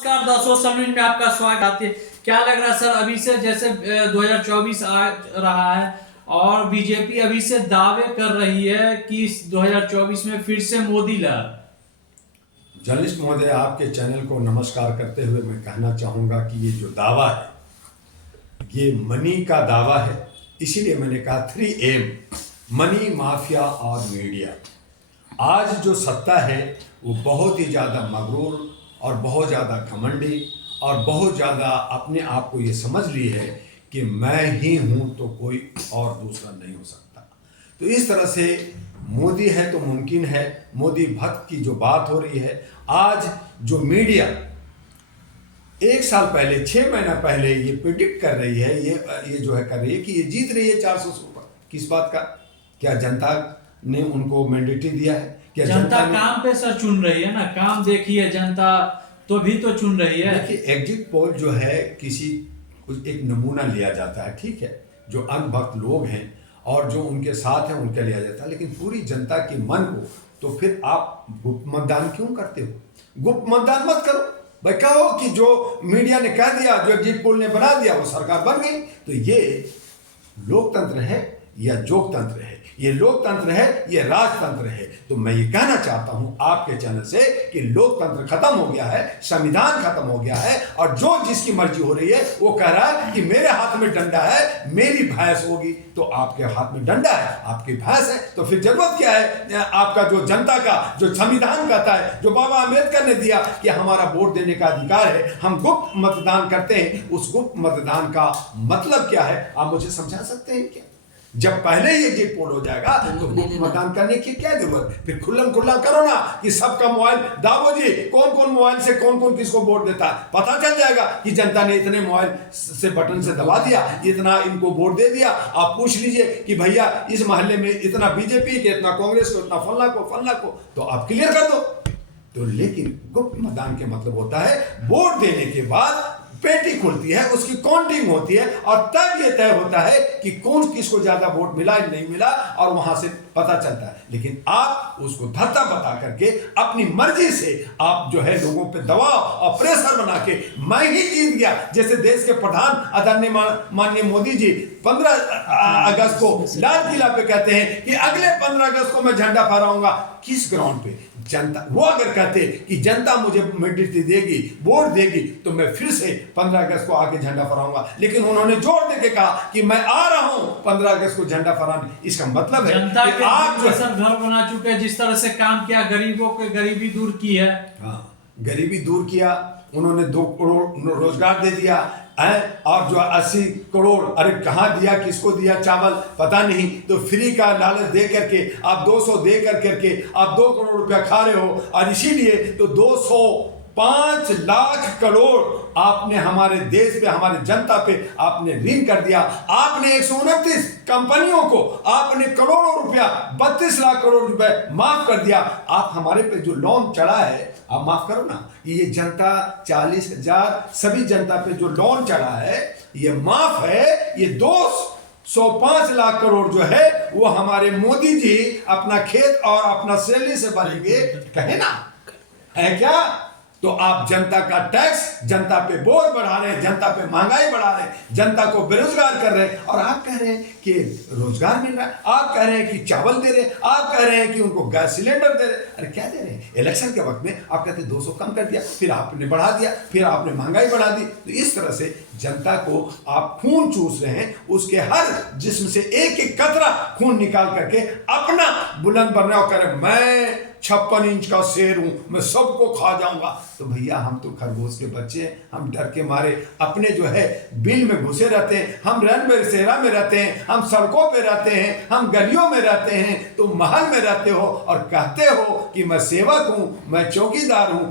नमस्कार दोस्तों, सलून में आपका स्वागत है। क्या लग रहा है सर, अभी से जैसे 2024 आ रहा है और बीजेपी अभी से दावे कर रही है कि 2024 में फिर से मोदी लहर। जर्नलिस्ट महोदय, आपके चैनल को नमस्कार करते हुए मैं कहना चाहूँगा कि ये जो दावा है ये मनी का दावा है। इसीलिए मैंने कहा 3M, मनी, माफिया और मीडिया। आज जो सत्ता है वो बहुत ही ज़्यादा मगरूर और बहुत ज़्यादा घमंडी और बहुत ज़्यादा अपने आप को ये समझ ली है कि मैं ही हूँ तो कोई और दूसरा नहीं हो सकता। तो इस तरह से मोदी है तो मुमकिन है, मोदी भक्त की जो बात हो रही है। आज जो मीडिया 1 साल पहले, 6 महीना पहले ये प्रिडिक्ट कर रही है, ये जो है कर रही है कि ये जीत रही है 400 से ऊपर। किस बात का? क्या जनता ने उनको मैंडेटरी दिया है? क्या जनता काम पे सर चुन रही है ना, काम देखिए जनता तो भी तो चुन रही है। देखिए, एग्जिट पोल जो है किसी कुछ एक नमूना लिया जाता है, ठीक है, जो अंधभक्त लोग हैं और जो उनके साथ हैं उनके लिया जाता है, लेकिन पूरी जनता के मन को तो फिर आप गुप्त मतदान क्यों करते हो? गुप्त मतदान मत करो भाई। कहो कि जो मीडिया ने कह दिया, जो एग्जिट पोल ने बना दिया, वो सरकार बन गई। तो ये लोकतंत्र है या जोकतंत्र है? ये लोकतंत्र है, ये राजतंत्र है। तो मैं ये कहना चाहता हूं आपके चैनल से कि लोकतंत्र खत्म हो गया है, संविधान खत्म हो गया है, और जो जिसकी मर्जी हो रही है वो कह रहा है कि मेरे हाथ में डंडा है, मेरी भैंस होगी। तो आपके हाथ में डंडा है, आपकी भैंस है, तो फिर जरूरत क्या है आपका? जो जनता का जो संविधान कहता है, जो बाबा अम्बेडकर ने दिया कि हमारा वोट देने का अधिकार है, हम गुप्त मतदान करते हैं। उस गुप्त मतदान का मतलब क्या है, आप मुझे समझा सकते हैं क्या? जब पहले ये एग्जिट पोल हो जाएगा तो गुप्त मतदान करने की क्या जरूरत? फिर खुल्लम खुल्ला करो ना कि सबका मोबाइल दाबो जी, कौन कौन मोबाइल से कौन कौन किसको वोट देता है, पता चल जाएगा कि जनता ने इतने मोबाइल से बटन से दबा दिया, इतना इनको वोट दे दिया। आप पूछ लीजिए कि भैया इस मोहल्ले में इतना बीजेपी के, इतना कांग्रेस को, इतना फलना को, तो आप क्लियर कर दो। तो लेकिन गुप्त मतदान के मतलब होता है वोट देने के बाद पेटी खुलती है, उसकी काउंटिंग होती है और तब ये तय होता है कि कौन किसको ज्यादा वोट मिला या नहीं मिला, और वहां से पता चलता है। लेकिन आप उसको धत्ता बता करके अपनी मर्जी से आप जो है लोगों पे दबाव और प्रेशर बना के मैं ही जीत गया, जैसे देश के प्रधान आदरणीय माननीय मोदी जी 15 अगस्त को लाल किला पे कहते हैं कि अगले 15 अगस्त को मैं झंडा फहराऊंगा। किस ग्राउंड पे? जनता, वो अगर कहते कि जनता मुझे मैंडेटरी देगी, वोट देगी, तो मैं फिर से 15 अगस्त को आके झंडा फहराऊंगा। लेकिन उन्होंने जोर देके कहा कि मैं आ रहा हूं 15 अगस्त को झंडा फहराने। इसका मतलब है जनता के आप जो सब घर बना चुके हैं, जिस तरह से काम किया, गरीबों के गरीबी दूर की है। हाँ, गरीबी दूर किया उन्होंने, 2 करोड़ रोजगार दे दिया है, और जो 80 करोड़, अरे कहाँ दिया, किसको दिया चावल पता नहीं, तो फ्री का लालच दे करके आप 200 दे करके आप 2 करोड़ रुपया खा रहे हो। और इसीलिए तो 205 लाख करोड़ आपने हमारे देश पे, हमारे जनता पे आपने ऋण कर दिया। आपने 129 कंपनियों को आपने करोड़ों रुपया, 32 लाख करोड़ रुपए माफ कर दिया। आप हमारे पे जो लोन चढ़ा है आप माफ करो ना। ये जनता 40,000 सभी जनता पे जो लोन चढ़ा है ये माफ है। ये 205 लाख करोड़ जो है वो हमारे मोदी जी अपना खेत और अपना सैलरी से भरेंगे, कहे ना, है क्या? तो आप जनता का टैक्स, जनता पे बोझ बढ़ा रहे हैं, जनता पे महंगाई बढ़ा रहे हैं, जनता को बेरोजगार कर रहे हैं, और आप कह रहे हैं कि रोजगार मिल रहा है, आप कह रहे हैं कि चावल दे रहे हैं, आप कह रहे हैं कि उनको गैस सिलेंडर दे रहे हैं। अरे क्या दे रहे हैं? इलेक्शन के वक्त में आप कहते 200 कम कर दिया, फिर आपने बढ़ा दिया, फिर आपने महंगाई बढ़ा दी। तो इस तरह से जनता को आप खून चूस रहे हैं, उसके हर जिस्म से एक एक कतरा खून निकाल करके अपना बुलंद बन रहे हो, कह रहे मैं 56 इंच का शेर हूं, मैं सबको खा जाऊंगा। तो भैया हम तो खरगोश के बच्चे हैं, हम डर के मारे अपने जो है बिल में घुसे रहते हैं, हम रन बसेरा में रहते हैं, हम सड़कों पे रहते हैं, हम गलियों में रहते हैं। तो महल में रहते हो और कहते हो कि मैं सेवक हूं, मैं चौकीदार हूं।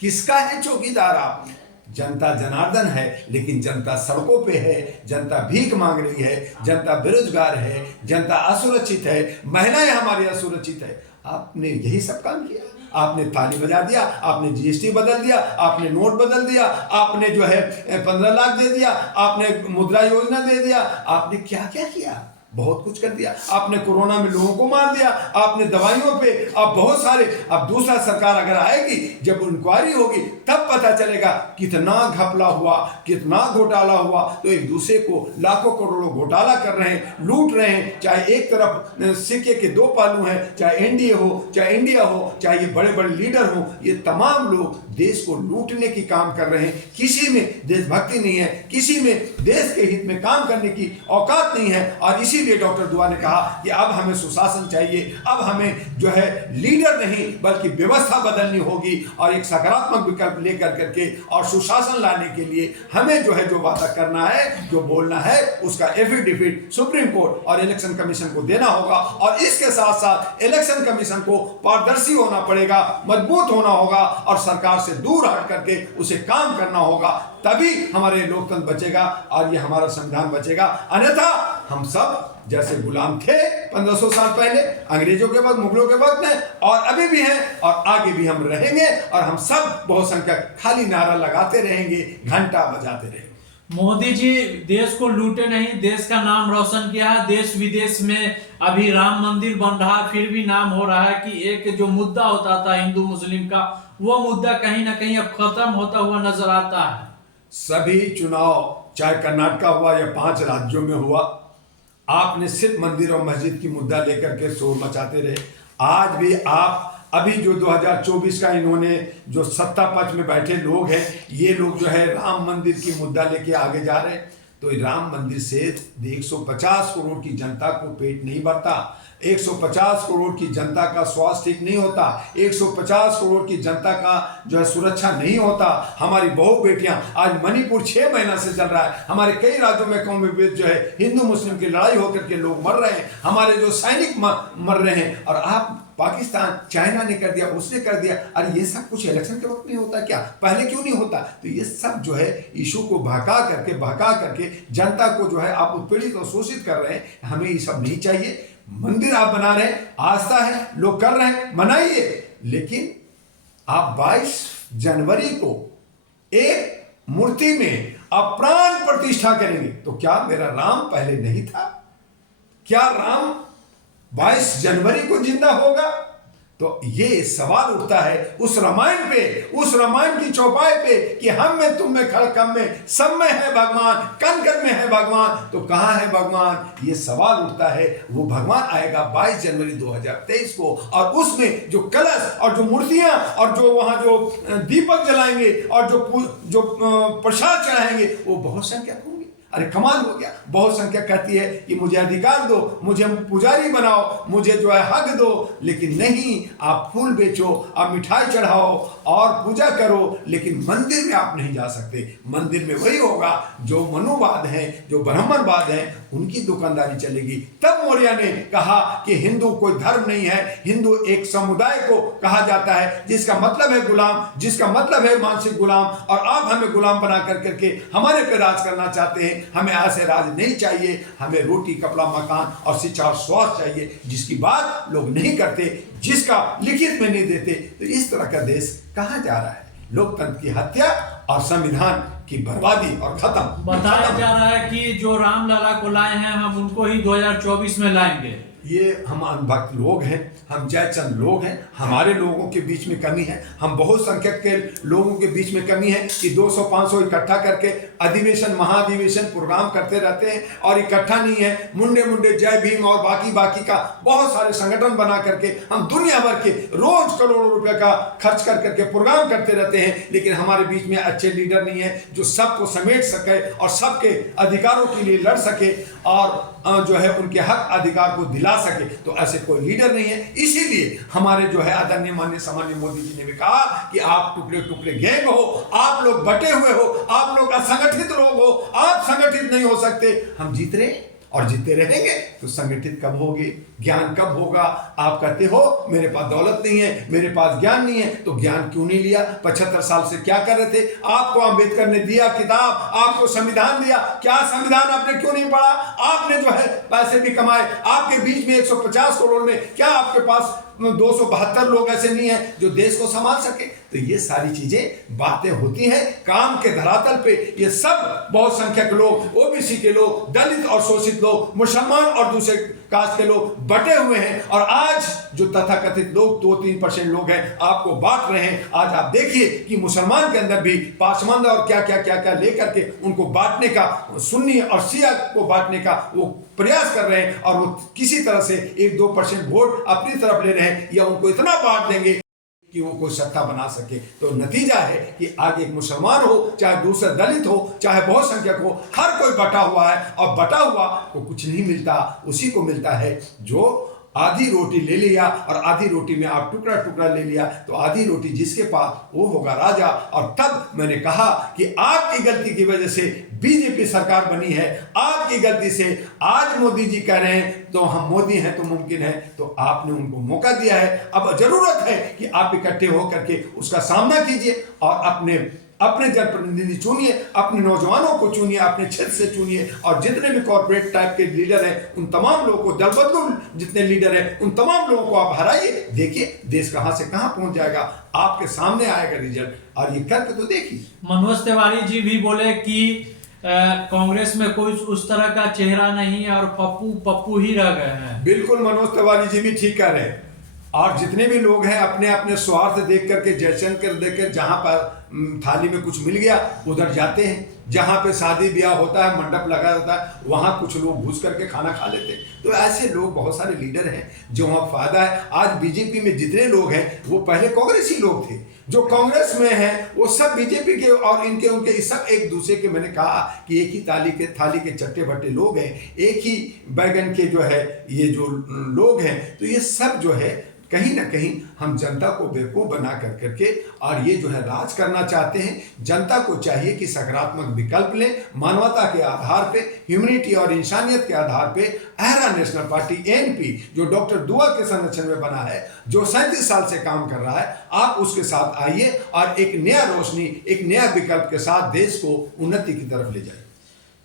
किसका है चौकीदार आप? जनता जनार्दन है, लेकिन जनता सड़कों पे है, जनता भीख मांग रही है, जनता बेरोजगार है, जनता असुरक्षित है, महिलाएं हमारी असुरक्षित है। आपने यही सब काम किया। आपने ताली बजा दिया, आपने जीएसटी बदल दिया, आपने नोट बदल दिया, आपने जो है 15 लाख दे दिया, आपने मुद्रा योजना दे दिया, आपने क्या क्या किया? बहुत कुछ कर दिया आपने। कोरोना में लोगों को मार दिया आपने, दवाइयों पे। अब बहुत सारे, अब दूसरा सरकार अगर आएगी, जब इंक्वायरी होगी तब पता चलेगा कितना घपला हुआ, कितना घोटाला हुआ। तो एक दूसरे को लाखों करोड़ों घोटाला कर रहे हैं, लूट रहे हैं। चाहे एक तरफ सिक्के के दो पहलू हैं, चाहे एनडीए हो, चाहे इंडिया हो, चाहे ये बड़े बड़े लीडर हो, ये तमाम लोग देश को लूटने की काम कर रहे हैं। किसी में देशभक्ति नहीं है, किसी में देश के हित में काम करने की औकात नहीं है। और इसीलिए डॉक्टर दुआ ने कहा कि अब हमें सुशासन चाहिए, अब हमें जो है लीडर नहीं बल्कि व्यवस्था बदलनी होगी, और एक सकारात्मक विकल्प लेकर करके और सुशासन लाने के लिए हमें जो है जो वादा करना है, जो बोलना है, उसका एफिडेविट सुप्रीम कोर्ट और इलेक्शन कमीशन को देना होगा। और इसके साथ साथ इलेक्शन कमीशन को पारदर्शी होना पड़ेगा, मजबूत होना होगा, और सरकार से दूर हट करके उसे काम करना होगा। तभी हमारे लोकतंत्र बचेगा और ये हमारा संविधान बचेगा। अन्यथा हम सब जैसे गुलाम थे 1500 साल पहले, अंग्रेजों के वक्त, मुगलों के वक्त में, और अभी भी हैं और आगे भी हम रहेंगे। और हम सब बहुसंख्यक खाली नारा लगाते रहेंगे, घंटा बजाते रहेंगे। मोदी जी देश को लूटे नहीं, देश का नाम रोशन किया है। देश विदेश में अभी राम मंदिर बन रहा है, फिर भी नाम हो रहा है कि एक जो मुद्दा होता था हिंदू मुस्लिम का, वो मुद्दा कहीं ना कहीं अब खत्म होता हुआ नजर आता है। सभी चुनाव, चाहे कर्नाटक हुआ या 5 राज्यों में हुआ, आपने सिर्फ मंदिर और मस्जिद की मुद्दा लेकर के शोर मचाते रहे। आज भी आप, अभी जो 2024 का इन्होंने जो सत्ता पक्ष में बैठे लोग हैं, ये लोग जो है राम मंदिर की मुद्दा लेके आगे जा रहे हैं। तो राम मंदिर से 150 करोड़ की जनता को पेट नहीं भरता, 150 करोड़ की जनता का स्वास्थ्य ठीक नहीं होता, 150 करोड़ की जनता का जो है सुरक्षा नहीं होता। हमारी बहु बेटियां, आज मणिपुर 6 महीना से चल रहा है, हमारे कई राज्यों में कौम विभेद जो है, हिंदू मुस्लिम की लड़ाई होकर के लोग मर रहे हैं, हमारे जो सैनिक मर रहे हैं। और आप पाकिस्तान, चाइना ने कर दिया, उसने कर दिया। अरे ये सब कुछ इलेक्शन के वक्त नहीं होता क्या? पहले क्यों नहीं होता? तो ये सब जो है इशू को बहका करके जनता को जो है आप उत्पीड़ित और शोषित कर रहे हैं। हमें ये सब नहीं चाहिए। मंदिर आप बना रहे हैं, आस्था है, लोग कर रहे हैं, मनाइए। लेकिन आप 22 जनवरी को एक मूर्ति में आप प्राण प्रतिष्ठा करेंगे, तो क्या मेरा राम पहले नहीं था? क्या राम 22 जनवरी को जिंदा होगा? तो ये सवाल उठता है उस रामायण पे, उस रामायण की चौपाई पे कि हम में, तुम में, खड़कम में, सब में है भगवान, कण कण में है भगवान। तो कहाँ है भगवान? ये सवाल उठता है। वो भगवान आएगा 22 जनवरी 2023 को, और उसमें जो कलश और जो मूर्तियां और जो वहां जो दीपक जलाएंगे और जो प्रसाद चढ़ाएंगे, वो बहुत संख्यक होंगे। अरे कमाल हो गया। बहुत संख्या कहती है कि मुझे अधिकार दो, मुझे पुजारी बनाओ, मुझे जो है हक दो। लेकिन नहीं, आप फूल बेचो, आप मिठाई चढ़ाओ और पूजा करो, लेकिन मंदिर में आप नहीं जा सकते। मंदिर में वही होगा जो मनुवाद है, जो ब्राह्मणवाद है, उनकी दुकानदारी चलेगी। तब मौर्य ने कहा कि हिंदू कोई धर्म नहीं है, हिंदू एक समुदाय को कहा जाता है जिसका मतलब है गुलाम, जिसका मतलब है मानसिक गुलाम। और आप हमें गुलाम बना करके हमारे पे राज करना चाहते हैं। हमें ऐसे राज नहीं चाहिए। हमें रोटी, कपड़ा, मकान और शिक्षा और स्वास्थ्य चाहिए, जिसकी बात लोग नहीं करते, जिसका लिखित में नहीं देते। तो इस तरह का देश कहाँ जा रहा है? लोकतंत्र की हत्या और संविधान की बर्बादी और खत्म। बताया जा रहा है कि जो रामलला को लाए हैं, हम उनको ही 2024 में लाएंगे। ये हम अनभक्त लोग हैं, हम जयचंद लोग हैं। हमारे लोगों के बीच में कमी है, हम बहुत संख्यक के लोगों के बीच में कमी है कि 200-500 इकट्ठा करके अधिवेशन, महाधिवेशन प्रोग्राम करते रहते हैं, और इकट्ठा नहीं है। मुंडे जय भीम और बाकी का बहुत सारे संगठन बना करके हम दुनिया भर के रोज करोड़ों रुपए का खर्च करके प्रोग्राम करते रहते हैं। लेकिन हमारे बीच में अच्छे लीडर नहीं है जो सबको समेट सके और सबके अधिकारों के लिए लड़ सके और जो है उनके हक अधिकार को दिला सके। तो ऐसे कोई लीडर नहीं है। इसीलिए हमारे जो है आदरणीय माननीय सामान्य मोदी जी ने भी कहा कि आप टुकड़े टुकड़े गैंग हो, आप लोग बटे हुए हो, आप लोग असंगठित लोग हो, आप संगठित नहीं हो सकते। हम जीत रहे और जीते रहेंगे। तो संगठित कब होगे? ज्ञान कब होगा? आप कहते हो मेरे पास दौलत नहीं है, मेरे पास ज्ञान नहीं है, तो ज्ञान क्यों नहीं लिया? 75 साल से क्या कर रहे थे? आपको अंबेडकर ने दिया किताब, आपको संविधान दिया, क्या संविधान आपने क्यों नहीं पढ़ा? आपने जो है पैसे भी कमाए, आपके बीच में 150 करोड़ में क्या आपके पास 272 लोग ऐसे नहीं है जो देश को संभाल सके? तो ये सारी चीजें बातें होती हैं काम के धरातल पे। ये सब बहुसंख्यक लोग, ओबीसी के लोग, दलित और शोषित लोग, मुसलमान और दूसरे कास्ट के लोग बटे हुए हैं। और आज जो तथाकथित लोग 2-3% लोग हैं आपको बांट रहे हैं। आज आप देखिए कि मुसलमान के अंदर भी पासमानदा और क्या क्या क्या क्या लेकर के उनको बांटने का, सुन्नी और शिया को बांटने का वो प्रयास कर रहे हैं। और वो किसी तरह से 1-2% वोट अपनी तरफ ले रहे हैं या उनको इतना बांट देंगे कि वो कोई सत्ता बना सके। तो नतीजा है कि आगे एक मुसलमान हो, चाहे दूसरा दलित हो, चाहे बहुसंख्यक हो, हर कोई बटा हुआ है। और बटा हुआ को कुछ नहीं मिलता, उसी को मिलता है जो आधी रोटी ले लिया। और आधी रोटी में आप टुकड़ा टुकड़ा ले लिया तो आधी रोटी जिसके पास वो होगा राजा। और तब मैंने कहा कि आपकी गलती की वजह से बीजेपी सरकार बनी है, आपकी गलती से आज मोदी जी कह रहे हैं तो हम मोदी हैं तो मुमकिन है। तो आपने उनको मौका दिया है, अब जरूरत है कि आप इकट्ठे होकर के उसका सामना कीजिए और अपने जनप्रतिनिधि चुनिए, अपने नौजवानों को चुनिए, अपने क्षेत्र से चुनिए। और जितने भी कॉर्पोरेट टाइप के लीडर हैं उन तमाम लोगों को, दल बदलू जितने लीडर हैं उन तमाम लोगों को आप हराइए। देखिए देश कहां से कहां पहुंच जाएगा, आपके सामने आएगा रिजल्ट। और ये करके तो देखिए। मनोज तिवारी जी भी बोले कि कांग्रेस में कोई उस तरह का चेहरा नहीं है और पप्पू ही रह गए हैं। बिल्कुल मनोज तिवारी जी भी ठीक कह रहे हैं। और जितने भी लोग हैं अपने अपने स्वार्थ देख करके, जयशंकर देकर जहां पर थाली में कुछ मिल गया उधर जाते हैं। जहां पे शादी ब्याह होता है, मंडप लगा रहता है, वहां कुछ लोग घुस करके खाना खा लेते हैं। तो ऐसे लोग बहुत सारे लीडर हैं जो वहां फायदा है। आज बीजेपी में जितने लोग हैं वो पहले कांग्रेसी लोग थे, जो कांग्रेस में हैं वो सब बीजेपी के और इनके उनके सब एक दूसरे के, मैंने कहा कि एक ही थाली के चट्टे बट्टे लोग हैं, एक ही बैगन के जो है ये जो लोग हैं। तो ये सब जो है कहीं ना कहीं हम जनता को बेवकूफ बना करके और ये जो है राज करना चाहते हैं। जनता को चाहिए कि सकारात्मक विकल्प लें, मानवता के आधार पे, ह्यूमैनिटी और इंसानियत के आधार पे। अहरा नेशनल पार्टी एनपी जो डॉक्टर दुआ के संरक्षण में बना है, जो 37 साल से काम कर रहा है, आप उसके साथ आइए और एक नया रोशनी, एक नया विकल्प के साथ देश को उन्नति की तरफ ले जाइए।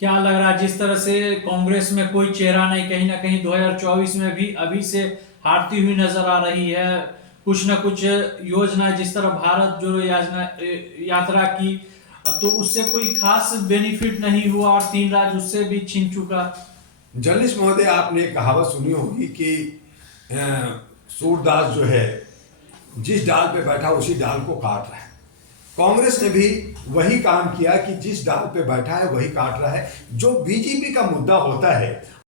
क्या लग रहा है जिस तरह से कांग्रेस में कोई चेहरा नहीं, कहीं ना कहीं 2024 में भी अभी से हारती हुई नजर आ रही है। कुछ न कुछ योजना, जिस तरह भारत जोड़ो यात्रा की, तो उससे कोई खास बेनिफिट नहीं हुआ और 3 राज्य उससे भी छीन चुका। जर्नलिस्ट महोदय, आपने कहावत सुनी होगी कि सूरदास जो है जिस डाल पे बैठा उसी डाल को काट रहा है। कांग्रेस ने भी वही काम किया कि जिस डाल पे बैठा है वही काट रहा है। जो बीजेपी का मुद्दा होता है